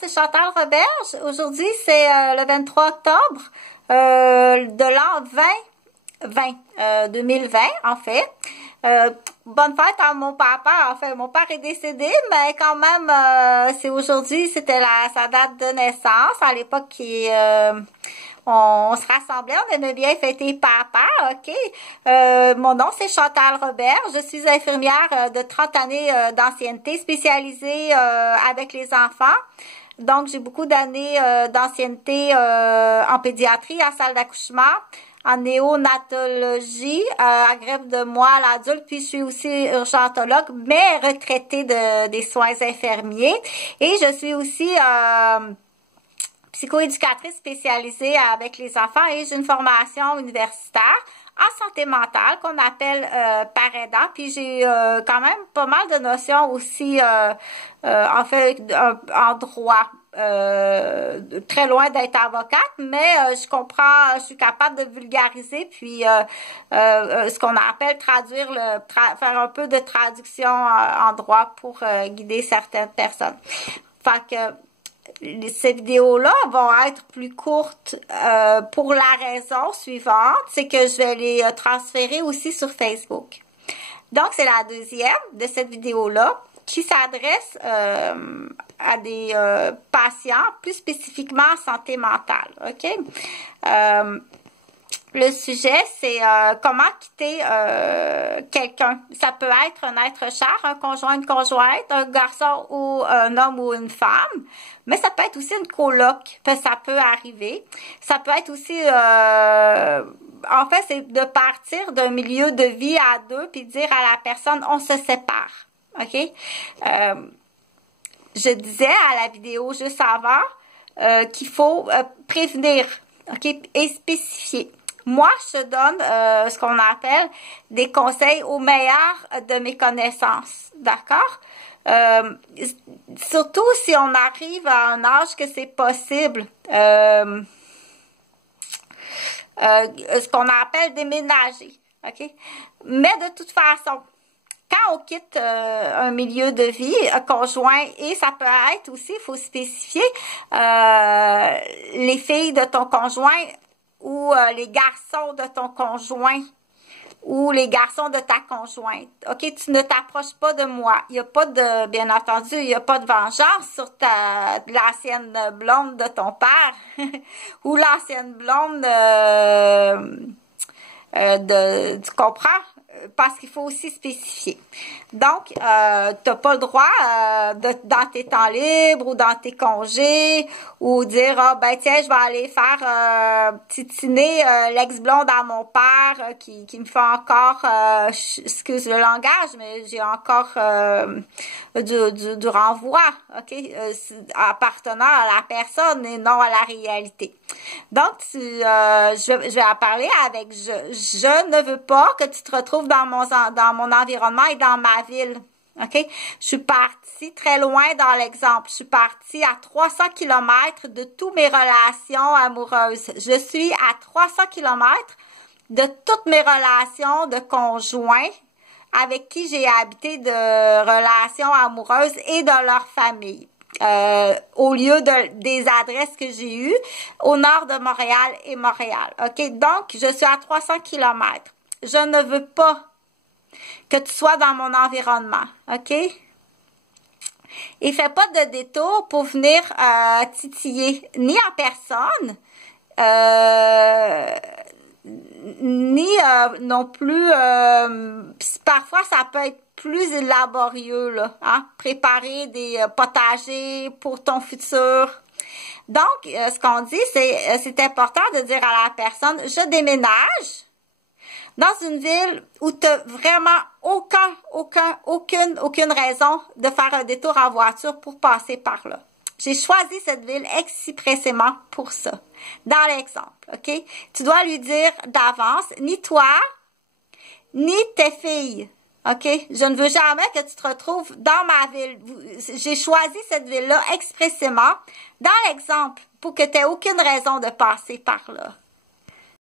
c'est Chantal Roberge. Aujourd'hui, c'est le 23 octobre de l'an 2020 en fait. Bonne fête à mon papa. Enfin, mon père est décédé, mais quand même, c'est aujourd'hui, c'était sa date de naissance. À l'époque, on se rassemblait, on aimait bien fêter papa, ok? Mon nom, c'est Chantal Robert. Je suis infirmière de 30 années d'ancienneté, spécialisée avec les enfants. Donc, j'ai beaucoup d'années d'ancienneté en pédiatrie, en salle d'accouchement, en néonatologie, à greffe de moelle adulte, puis je suis aussi urgentologue, mais retraitée des soins infirmiers. Et je suis aussi psychoéducatrice spécialisée avec les enfants et j'ai une formation universitaire en santé mentale qu'on appelle par aidant. Puis j'ai quand même pas mal de notions aussi, en fait, en droit. Très loin d'être avocate, mais je comprends, je suis capable de vulgariser, puis ce qu'on appelle traduire, faire un peu de traduction en droit pour guider certaines personnes. Fait que ces vidéos-là vont être plus courtes pour la raison suivante, c'est que je vais les transférer aussi sur Facebook. Donc, c'est la deuxième de cette vidéo-là qui s'adresse à des patients, plus spécifiquement en santé mentale, ok? Le sujet, c'est comment quitter quelqu'un. Ça peut être un être cher, un conjoint, une conjointe, un garçon ou un homme ou une femme, mais ça peut être aussi une coloc, ça peut arriver. Ça peut être aussi, en fait, c'est de partir d'un milieu de vie à deux, puis dire à la personne, on se sépare. OK? Je disais à la vidéo juste avant qu'il faut prévenir, OK? Et spécifier. Moi, je te donne ce qu'on appelle des conseils au meilleur de mes connaissances. D'accord? Surtout si on arrive à un âge que c'est possible. Ce qu'on appelle déménager. OK? Mais de toute façon, quand on quitte un milieu de vie conjoint, et ça peut être aussi, il faut spécifier, les filles de ton conjoint ou les garçons de ton conjoint ou les garçons de ta conjointe. OK, tu ne t'approches pas de moi. Il n'y a pas de, bien entendu, il n'y a pas de vengeance sur l'ancienne blonde de ton père ou l'ancienne blonde tu comprends? Parce qu'il faut aussi spécifier. Donc, tu n'as pas le droit dans tes temps libres ou dans tes congés ou dire, ah ben tiens, je vais aller faire titiner l'ex-blonde à mon père qui me fait encore, excuse le langage, mais j'ai encore du renvoi, ok, appartenant à la personne et non à la réalité. Donc, je vais en parler avec je ne veux pas que tu te retrouves dans mon environnement et dans ma ville. OK? Je suis partie très loin dans l'exemple. Je suis partie à 300 km de toutes mes relations amoureuses. Je suis à 300 km de toutes mes relations de conjoints avec qui j'ai habité de relations amoureuses et de leur famille. Au lieu des adresses que j'ai eues au nord de Montréal et Montréal. OK? Donc, je suis à 300 km. Je ne veux pas que tu sois dans mon environnement. OK? Et fais pas de détour pour venir titiller ni en personne, ni non plus, parfois ça peut être plus laborieux, là, hein? Préparer des potagers pour ton futur. Donc, ce qu'on dit, c'est important de dire à la personne, je déménage dans une ville où tu n'as vraiment aucune raison de faire un détour en voiture pour passer par là. J'ai choisi cette ville expressément pour ça. Dans l'exemple, OK? Tu dois lui dire d'avance, ni toi, ni tes filles, OK? Je ne veux jamais que tu te retrouves dans ma ville. J'ai choisi cette ville-là expressément dans l'exemple pour que tu n'aies aucune raison de passer par là.